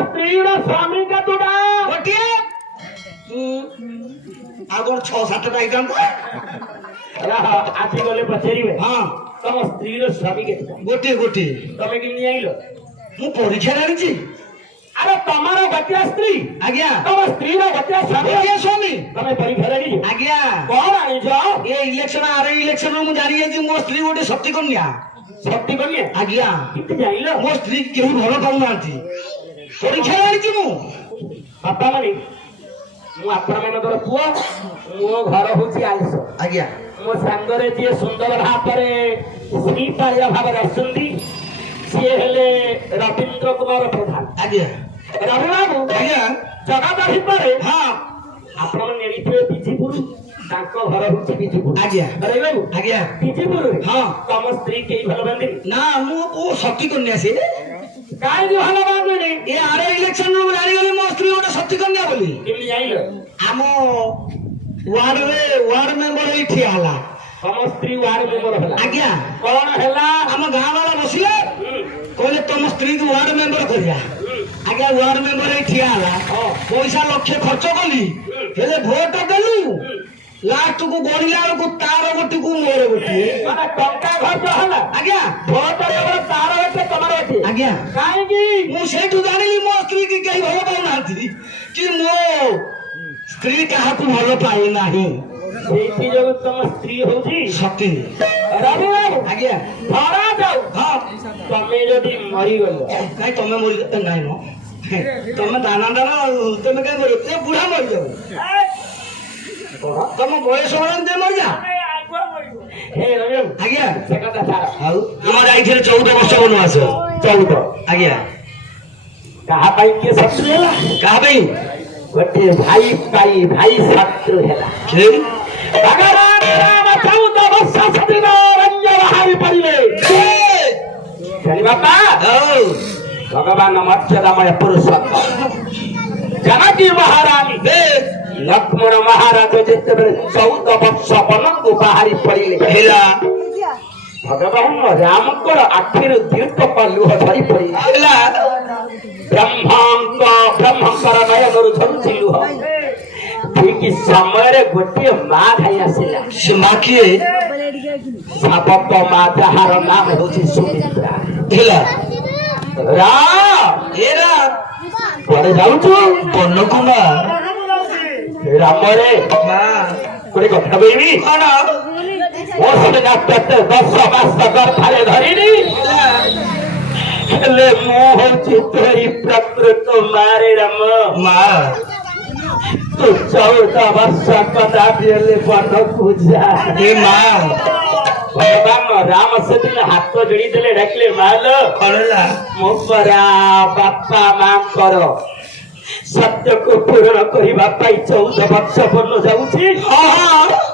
ସ୍ତ୍ରୀର ସ୍ୱାମୀ କେତୁଟା? ଗୋଟିଏ ଆଉ କଣ 6-7ଟା ହେଇଥାନ୍ତା? ଆଜି ଗଲେ ପଚାରିବେ ହଁ ତମ ସ୍ତ୍ରୀର ସ୍ୱାମୀ କେତୁଟା? ଗୋଟିଏ ଗୋଟିଏ। ତମେ କେମିତି ଜାଣିଲ? ମୁଁ ପରୀକ୍ଷା ଜାଣିଛି। ଆରେ ତମର ଗୋଟିଏ ସ୍ତ୍ରୀ, ଆଜ୍ଞା ତମ ସ୍ତ୍ରୀର ଗୋଟିଏ ସ୍ୱାମୀ, ଗୋଟିଏ ସ୍ୱାମୀ। ତମେ ପରୀକ୍ଷା ଜାଣିଛ? ଆଜ୍ଞା କଣ ଆଣିଛ? ଏ ଇଲେକ୍ସନ ଆର ଇଲେକ୍ସନ ମୁଁ ଜାଣିଯାଇଛି ମୋ ସ୍ତ୍ରୀ ଗୋଟେ ସତୀ କନ୍ୟା। ସତ୍ୟ କନ୍ୟା? ଆଜ୍ଞା କେମିତି ଜାଣିଲ? ମୋ ସ୍ତ୍ରୀ କେହି ଭଲ ପାଉନାହାନ୍ତି। ପରୀକ୍ଷା ଜାଣିଛି ମୁଁ। ବାପା ମାନେ ମୁଁ ଆପଣ ମାନଙ୍କର ପୁଅ, ମୋ ଘର ହଉଛି ଆଲିସ। ଆଜ୍ଞା ମୋ ସାଙ୍ଗରେ ଯିଏ ସୁନ୍ଦର ଭାବରେ ଶ୍ରୀପାଳିଆ ଭାବରେ ଆସୁଛନ୍ତି ସିଏ ହେଲେ ରବୀନ୍ଦ୍ର କୁମାର ପ୍ରଧାନ। ଆଜ୍ଞା ରବି ବାବୁ ଆଜ୍ଞା ଜଗତ ଭିତରେ ହଁ ଆପଣ ନେଇଥିବେ ବିଜିପୁର, ତାଙ୍କ ଘର ହଉଛି ବିଜିପୁର। ଆଜ୍ଞା ରବି ବାବୁ ଆଜ୍ଞା ବିଜିପୁରରେ ହଁ ତମ ସ୍ତ୍ରୀ କେହି ଭଲ ପାଆନ୍ତିନି? ନା ମୁଁ ଓ ସତୀ କନ୍ୟା ସେ। କାହିଁକି ଭଲ ପାଆନ୍ତିନି? ଏ ଆର ଇଲେକ୍ସନ ମୁଁ ଜାଣିଗଲି ମୋ ସ୍ତ୍ରୀ ଗୋଟେ ସତୀ କନ୍ୟା ବୋଲି। କେମିତି ଜାଣିଲ? ଆମ ୱାର୍ଡ ମେମ୍ବର ଏଇ ଠିଆ ହେଲା। ତମ ସ୍ତ୍ରୀ ୱାର୍ଡ ମେମ୍ବର ହେଲା? ଆଜ୍ଞା କଣ ହେଲା? ଆମ ଗାଁ ବାଲା ବସିଲେ କହିଲେ ତମ ସ୍ତ୍ରୀକୁ ୱାର୍ଡ ମେମ୍ବର କରିବା। ଆଜ୍ଞା ୱାର୍ଡ ମେମ୍ବର ଏଇ ଠିଆ ହେଲା। ପଇସା ଲକ୍ଷେ ଖର୍ଚ୍ଚ କଲି, ହେଲେ ଭୋଟ ଦେଲୁ, ଲାଷ୍ଟକୁ ବଢିଲା ବେଳକୁ ତାର ଗୋଟିକୁ ମୋର ଗୋଟିଏ। ମାନେ ଟଙ୍କା ଖର୍ଚ୍ଚ ହେଲା? ଆଜ୍ଞା ଭୋଟ କେବଳ ତାର ଗୋଟେ ତମର ଅଛି। ଆଜ୍ଞା କାହିଁକି? ମୁଁ ସେଇଠୁ ଜାଣିଲି ମୋ ସ୍ତ୍ରୀ କି କେହି ଭଲ ପାଉନାହାନ୍ତି, କି ମୋ ସ୍ତ୍ରୀ କାହାକୁ ଭଲ ପାଏ ନାହିଁ। ସେଇଥି ଯୋଗୁ ତମ ସ୍ତ୍ରୀ ହଉଛି ସତୀ। ରବି ବାବୁ ଆଜ୍ଞା ଧରା ଯାଉ ହଁ ତମେ ଯଦି ମରିଗଲ, କାଇଁ ତମେ ମରି ନାଇଁ ମ ତମେ ଦାନା ତମେ କାଇଁ ମରିବ? ଏ ବୁଢା ମରିଯାଉ, ତମ ବୟସ ବେଳେ ମରିଯା। ହେ ରବି ବାବୁ ଆଜ୍ଞା ସେ କଥା ଛାଡ। ଆଉ ଆମ ଯାଇଥିଲେ 14 ବର୍ଷ ବନବାସ। 14 ଆଜ୍ଞା କାହା ପାଇଁ କିଏ ଶତ୍ରୁ ହେଲା? କାହା ପାଇଁ? ଗୋଟେ ଭାଇ ପାଇଁ ଭାଇ ଶତ୍ରୁ ହେଲା। କିଏ? ଭଗବାନ ରାମ 14 ବର୍ଷ ସେଦିନ ରଞ୍ଜ ବାହାରି ପଡ଼ିଲେ। ଜାଣି ବାପା ହଉ ଭଗବାନ ମର୍ଯ୍ୟାଦାମୟ ପୁରୁଷୋତ୍ତମ ଜାନକୀ ମହାରାଣୀ ଲକ୍ଷ୍ମଣ ମହାରାଜ ଯେତେବେଳେ 14 ବର୍ଷ ବନକୁ ବାହାରି ପଡ଼ିଲେ, ହେଲା ଭଗବାନ ରାମଙ୍କର ଆଖିରୁ ଦ୍ୟୁତକ ଲୁହ ଝରି ପଡ଼ିଲା। ହେଲା ବ୍ରହ୍ମଙ୍କର ନୟନରୁ ଝରୁଛି ଲୁହ। ଠିକ ସମୟରେ ଗୋଟିଏ ମା ଧାଇ ଆସିଲା। ସେ ମା କିଏ? ସାବକ ମା, ଯାହାର ନାମ ହେଉଛି ସୁମିତ୍ରା। ହେଲା ଏରା କୁଆଡେ ଯାଉଛୁ? ବନକୁ ମା ରାମରେ ମା ଗୋଟେ କଥା କହିବି। କଣ? ମୋ ସିନା କେତେ 10 ମାସ ଗର୍ଭରେ ଧରିନି, ହେଲେ ମୁଁ ହଉଛି ତୋରି ପ୍ରକୃତ ମାରେ ରାମ। ମା ତୁ 14 ବର୍ଷ କଦାପି ହେଲେ ବନକୁ ଯା। ଏ ମା ଭଗବାନ ରାମ ସେଦିନ ହାତ ଯୋଡ଼ି ଦେଲେ, ଡାକିଲେ ମାଲ କଣ ହେଲା? ମୋ ପରା ବାପା ମାଙ୍କର ସତ୍ୟକୁ ପୂରଣ କରିବା ପାଇଁ 14 ବର୍ଷ ବନ ଯାଉଛି।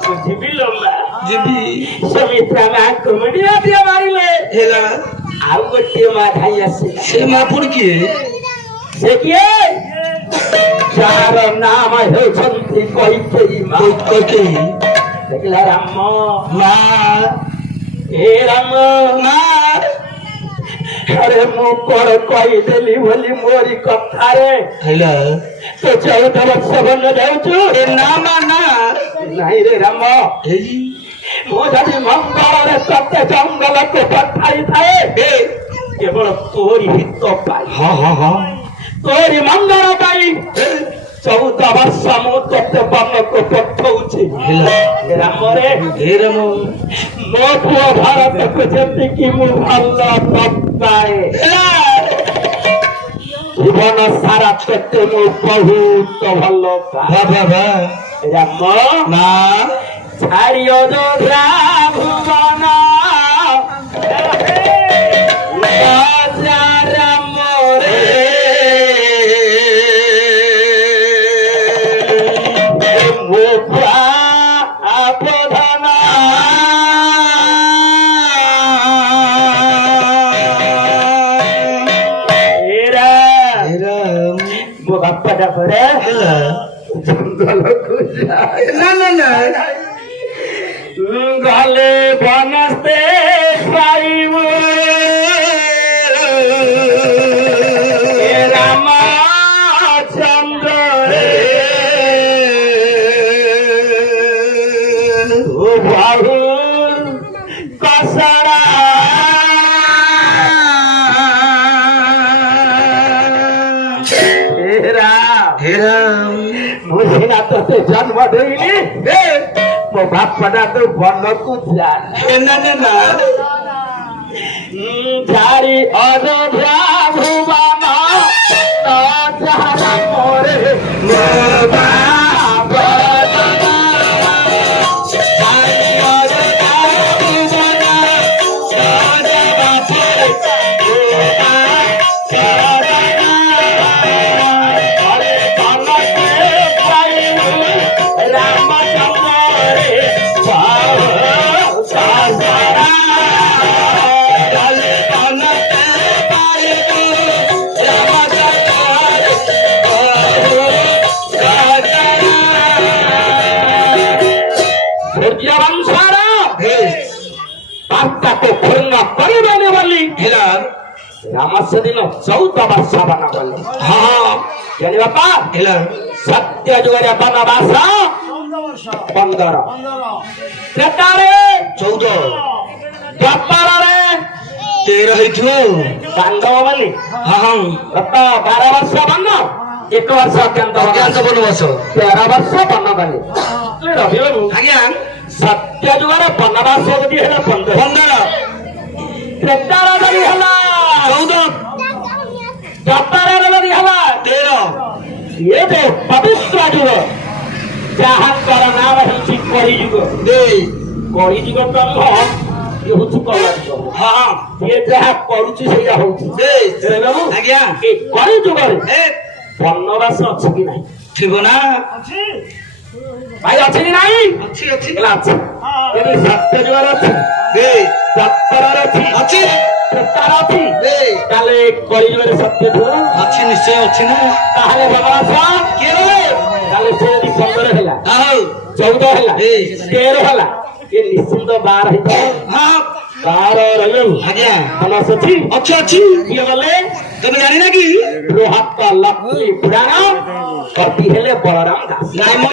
ମୁଁ ଯିବି ଲୋ ମା। ଯିବି। ସୁମିତ୍ରା ମାଙ୍କୁ ମୁଣ୍ଡିଆ ଦିଅ ମାରିଲେ। ହେଲା ଆଉ ଗୋଟିଏ ମା ଧାଇ ଆସିଲା। ସେ ମା ପୁଣି କିଏ? ସେ କିଏ? ଯାହାର ନାମ ହେଉଛନ୍ତି କୈକେୟୀ ମା। ଦେଖିଲା ରାମ ମା ଏ ରାମ ମା ଆରେ ମୁଁ କଣ କହିଦେଲି ବୋଲି ମୋରି କଥାରେ ହେଲା ତୁ 14 ବର୍ଷ ବନ ଯାଉଛୁ? ଏ ନା ମା ନା ନାଇଁ ରେ ରାମ, ଏଇ ମୁଁ ଯଦି ମଙ୍ଗଳରେ ତତେ ଜଙ୍ଗଲକୁ ପଠାଇଥାଏ କେବଳ ତୋରି ହିତ ପାଇଁ, ହଁ ହଁ ହଁ ତୋରି ମଙ୍ଗଳ ପାଇଁ 14 ବର୍ଷ ମୁଁ ତତେ ବନକୁ ପଠଉଛି। ରାମରେ ମୋ ପୁଅ ଭାରତକୁ ଯେତିକି ମୁଁ ଭଲ ପାଏ, ଜୀବନ ସାରା ତତେ ମୁଁ ବହୁତ ଭଲ ପାଏ। ରାମ ମା ଛାଡ଼ିଅ ଯୋଦ୍ରା ଭୁବନ ରାଜା ରାମ ରେ ମୋ ପ୍ରଧାନ ମୋ ବାପାଟା ପରେ ଜଙ୍ଗଲକୁ ଯାଏ। ନା ନା ନା ଗଲେ ବନସ୍ତେ ପାଇବୁ ରାମ ହେରା ମୁଁ ସିନା ତତେ ଜନ୍ମ ଦେଇନି ମୋ ବାପାଟା ତୁ ବନକୁ ଯା ନା ନା ନା ଝାରି ଅଯୋଧ୍ୟା ଭୁବନ ତ ଯାହା ମୋରେ ମୋ ବାପ ଝାରି ଅଯୋଧ୍ୟା ଭୁବନ ତ ଯାହା ବାର୍ତ୍ତାକୁ ପୂର୍ଣ୍ଣ କରିବନି ବୋଲି ରାମ ସେଦିନ 14 ବର୍ଷ ବନଗଲେ। ହଁ ଜାଣି ବାପା ହେଲା ସତ୍ୟ ଯୁଗରେ ବନବାସ 15 ତ୍ରେତାରେ 14 ଦ୍ୱାପରରେ 13 ହେଇଥିବ ପାଣ୍ଡବ ବୋଲି ହଁ ଗତ 12 ବର୍ଷ ବନ 1 ବର୍ଷ ଅତ୍ୟନ୍ତ ଅଜ୍ଞାତ ବନବାସ 13 ବର୍ଷ ବନ ଗଲେ। ରବି ବାବୁ ଆଜ୍ଞା ସତ୍ୟ ଯୁଗରେ ବନବାସ ଯଦି ହେଲା 15 ତ୍ରେତାର ଯଦି ହେଲା 14 ଦ୍ୱାପରରେ ଯଦି ହେଲା 13 ଇଏ ଯେ ପବିତ୍ର ଯୁଗ ଯାହାଙ୍କର ନାମ ହେଉଛି କଳିଯୁଗ। କଳିଯୁଗ ତ ନୁହଁ ଇଏ ହେଉଛି କଳିଯୁଗ। ହଁ ଯିଏ ଯାହା କରୁଛି ସେଇଆ ହଉଛି। ଆଜ୍ଞା ଏ କଳିଯୁଗରେ ବନବାସ ଅଛି କି ନାହିଁ? ଥିବ ନା ଭାଇ ଅଛି କି ନାହିଁ? ଅଛି ଅଛି ହେଲା ଅଛି। ଯଦି ସତ୍ୟ ଯୁଗରେ ଅଛି ଦ୍ୱାପରରେ ଅଛି ଅଛି ତ୍ରେତାର ଅଛି ତାହେଲେ କଳିଯୁଗରେ ସତ୍ୟ ଥିବ ଅଛି ନିଶ୍ଚୟ ଅଛି ନା ତାହେଲେ ବନବାସ ତାହେଲେ ସେ ଯଦି 15 ହେଲା ହଉ 14 ହେଲା 13 ହେଲା ଏ ନିଶ୍ଚିନ୍ତ 12 ହେଇଥିବ। ହଁ 12 ରହିଲେ ଆଜ୍ଞା ବନବାସ ଅଛି ଅଛି ଅଛି କିଏ ଗଲେ ତମେ ଜାଣିନା କି ବୃହତ ଲକ୍ଷ୍ମୀ ପୁରାଣ କବି ହେଲେ ବଳରାମ ଦାସ।